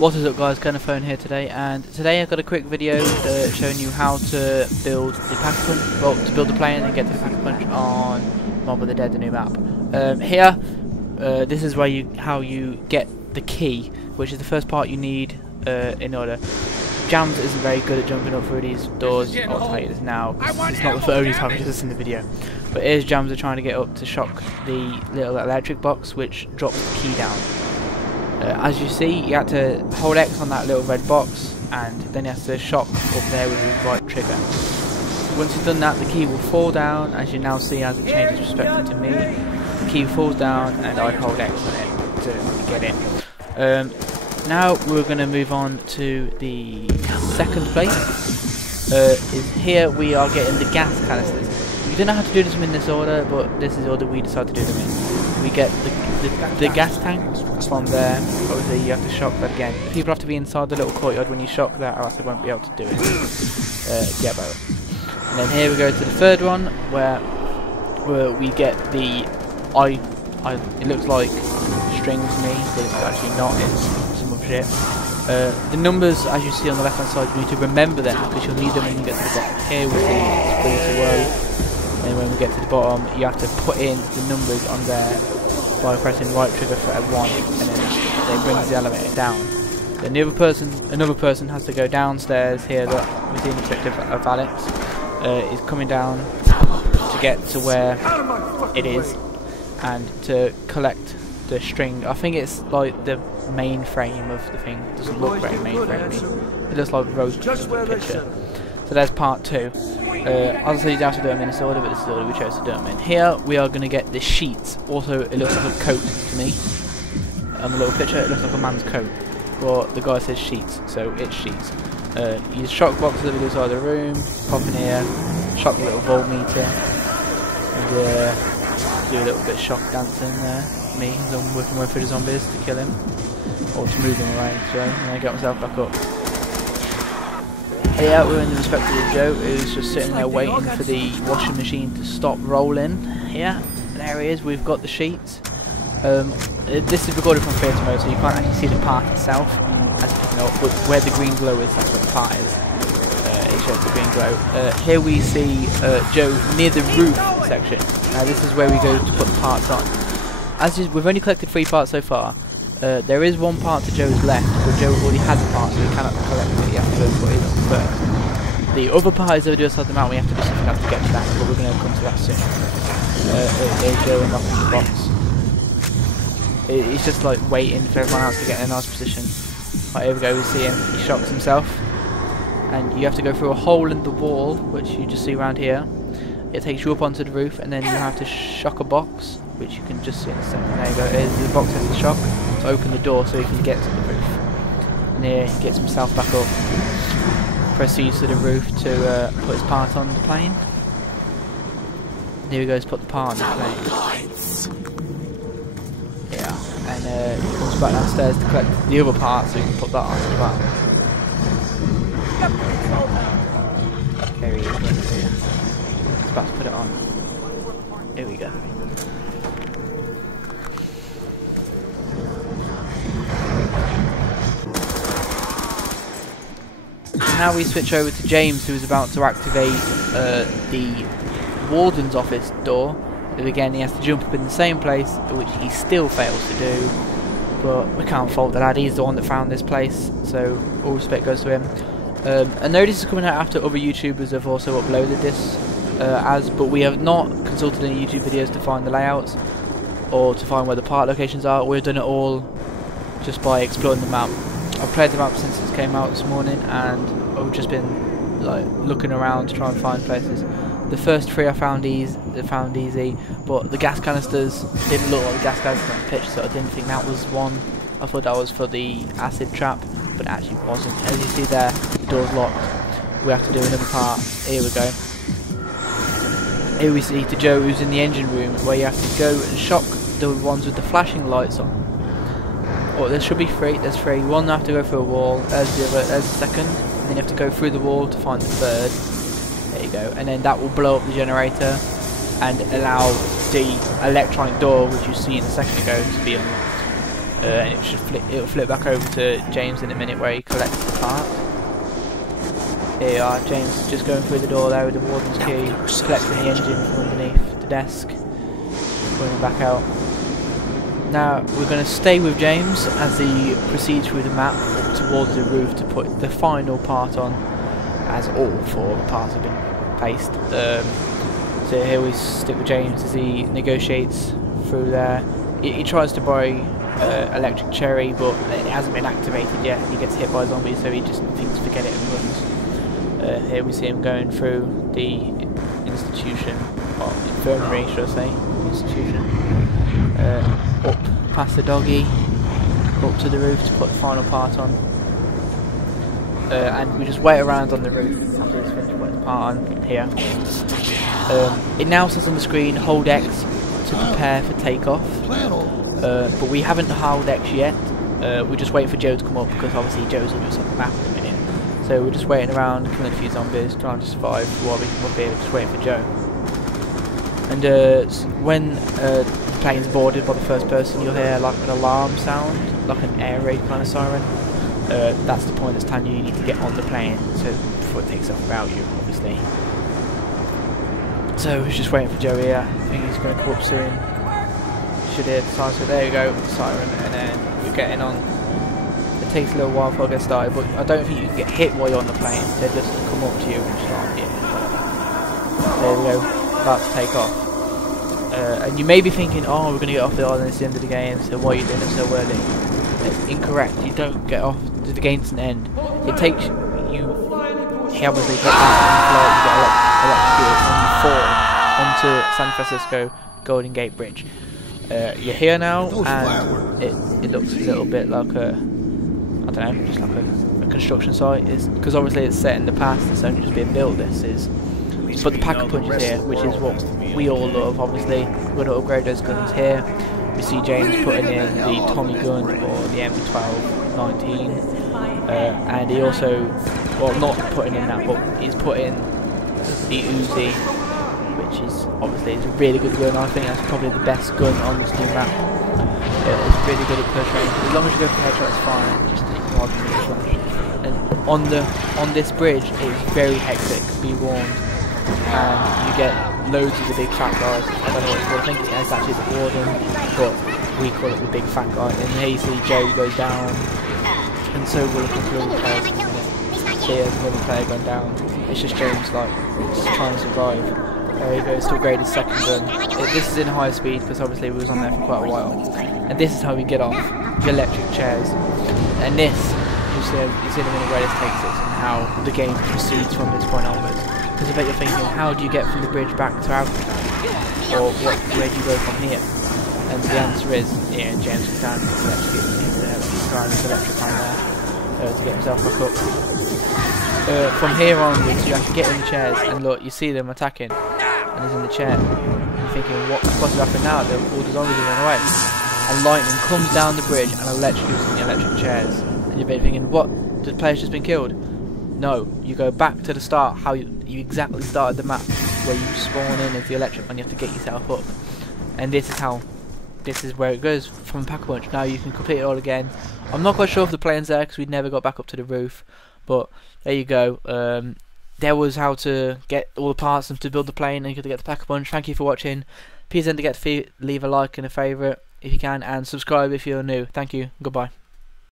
What is up guys, Kennethphone here today, and today I've got a quick video showing you how to build the PaP, well, to build the plane and get to the PaP on Mob of the Dead, the new map. Here, this is where how you get the key, which is the first part you need in order. Jams isn't very good at jumping up through these doors. I'll tell you this now. It's not the only time I do this in the video. But here's Jams are trying to get up to shock the little electric box, which drops the key down. As you see, you have to hold X on that little red box, and then you have to shock up there with your right trigger. Once you've done that, the key will fall down, as you now see as it changes perspective to me. The key falls down, and I hold X on it to get it. Now we're going to move on to the second place. Here we are getting the gas canisters. We don't know how to do this in this order, but this is the order we decided to do them in. We get the gas tank from there. Obviously you have to shock that again. People have to be inside the little courtyard when you shock that, or else they won't be able to do it. Yeah, about it. And then here we go to the third one, where we get the it looks like strings to me, but it's actually not. It's some of shit. The numbers, as you see on the left hand side, you need to remember them because you'll need them when you get to the bottom. Here we see it's split to row. And when we get to the bottom, you have to put in the numbers on there by pressing right trigger for F1, and then it brings the elevator down. Then another person has to go downstairs. Here, look, we see the picture of Alex is coming down to get to where it is and to collect the string. I think it's like the main frame of the thing. It doesn't look very mainframey. It looks like rose picture. So there's part 2. Obviously you have to do them in this order, but this is the order we chose to do them in. Here we are going to get the sheets. Also it looks like a coat to me. On the little picture it looks like a man's coat, but the guy says sheets, so it's sheets. Use shock boxes that we do inside the room, pop in here, shock the little voltmeter, and do a little bit of shock dancing there. Me, as I'm working my way through the zombies to kill him, or to move him away, so, and then I get myself back up. Yeah, we're in the respective of Joe, who's just sitting there waiting for the washing machine to stop rolling. Yeah, there he is, we've got the sheets. This is recorded from theatre mode, so you can't actually see the part itself as it's picking up, but where the green glow is, that's what the part is. It shows the green glow. Here we see Joe near the roof section. Now this is where we go to put the parts on. We've only collected 3 parts so far. There is one part to Joe's left, but Joe already has a part, so he cannot collect it. You have to go put it on first. The other part is over the other side of the mountain. We have to do something else to get to that, but we're going to come to that soon. There's Joe unlocking the box. He's just like waiting for everyone else to get in a nice position. Right, here we go. We see him. He shocks himself, and you have to go through a hole in the wall, which you just see around here. It takes you up onto the roof, and then you have to shock a box, which you can just see in a second. There you go. The box has to shock to open the door so he can get to the roof. And here he gets himself back up, proceeds to the roof to put his part on the plane. And here he goes to put the part on the plane. Yeah, and he comes back downstairs to collect the other part so he can put that on as well. There he is. He's about to put it on. Here we go. Now we switch over to James, who is about to activate the warden's office door. And again, he has to jump up in the same place, which he still fails to do. But we can't fault the lad, he's the one that found this place, so all respect goes to him. I know this is coming out after other YouTubers have also uploaded this, but we have not consulted any YouTube videos to find the layouts, or to find where the part locations are. We've done it all just by exploring the map. I've played the map since it came out this morning, and I've just been like looking around to try and find places. The first 3 I found easy, but the gas canisters didn't look like the gas canisters on the pitch, so I didn't think that was one. I thought that was for the acid trap, but it actually wasn't. As you see there, the door's locked. We have to do another part. Here we go. Here we see to Joe, who's in the engine room, where you have to go and shock the ones with the flashing lights on. Oh, there should be 3. There's 3. One have to go through a wall. There's the other. There's the second. And then you have to go through the wall to find the third. There you go. And then that will blow up the generator and allow the electronic door, which you see in a second ago, to be unlocked. and it'll flip back over to James in a minute where he collects the part. Here you are, James just going through the door there with the warden's key, collecting the engine from underneath the desk, pulling it back out. Now we're going to stay with James as he proceeds through the map up towards the roof to put the final part on, as all 4 parts have been placed. So here we stick with James as he negotiates through there. He tries to buy electric cherry, but it hasn't been activated yet. He gets hit by zombies, so he just thinks forget it and runs. Here we see him going through the institution, or infirmary should I say, institution, up past the doggy, up to the roof to put the final part on, and we just wait around on the roof after he's finished putting the part on here. It now says on the screen, hold X to prepare for takeoff, but we haven't held X yet. We're just waiting for Joe to come up, because obviously Joe's just on the map at the minute. So we're just waiting around, killing a few zombies, trying to survive while we come up here, just waiting for Joe. And when the plane's boarded by the first person, you'll hear like an alarm sound, like an air raid kind of siren. That's the point that's telling you need to get on the plane, so before it takes off without you, obviously. So we're just waiting for Joe here. I think he's going to come up soon. Should hear the siren. So there you go, the siren, and then we're getting on. It takes a little while before I get started, but I don't think you can get hit while you're on the plane. They just come up to you and start here. There we go, about to take off. And you may be thinking, oh, we're going to get off the island, it's the end of the game, so why are you doing it so early? Incorrect, you don't get off, the game doesn't end. It takes you, obviously hit that and you get electrocuted and you fall onto San Francisco Golden Gate Bridge. You're here now, and it looks a little bit like a, I don't know, just like a construction site. Because obviously it's set in the past, it's only just being built, this is. But the Pack-a-Punch is here, which is what we all love, obviously. We're going to upgrade those guns here. We see James putting in the Tommy gun, or the M12-19. And he also, well, not putting in that, but he's put in the Uzi, which is obviously a really good gun. I think that's probably the best gun on this new map. It's really good at push range. As long as you go for headshot, it's fine. Just ignore the and on this bridge, it's very hectic. Be warned. And you get loads of the big fat guys. I don't know what it's called. I think it's actually the warden, but we call it the big fat guy. And here you see Joe goes down, and so we're looking for all the players in a minute. Here's another player going down. It's just James like just trying to survive. There he goes to upgrade his second gun. This is in high speed because obviously we was on there for quite a while. And this is how we get off the electric chairs. And this, you see in a minute where this takes us and how the game proceeds from this point onwards. Because I bet you're thinking, how do you get from the bridge back to Africa? Or where do you go from here? And the answer is, yeah, James can stand his electric on there to get himself back up. From here onwards, you have to get in the chairs, and look, you see them attacking, and he's in the chair. And you're thinking, what's happened now? All the zombies are running away. And lightning comes down the bridge and electrocutes the electric chairs. And you're thinking, what? The player's just been killed? No, you go back to the start, how you exactly started the map, where you spawn in as the electric and you have to get yourself up. And this is where it goes from Pack-a-Punch. Now you can complete it all again. I'm not quite sure if the plane's there because we never got back up to the roof, but there you go. There was how to get all the parts and to build the plane and to get the Pack-a-Punch. Thank you for watching. Please don't forget to leave a like and a favourite if you can, and subscribe if you're new. Thank you. Goodbye.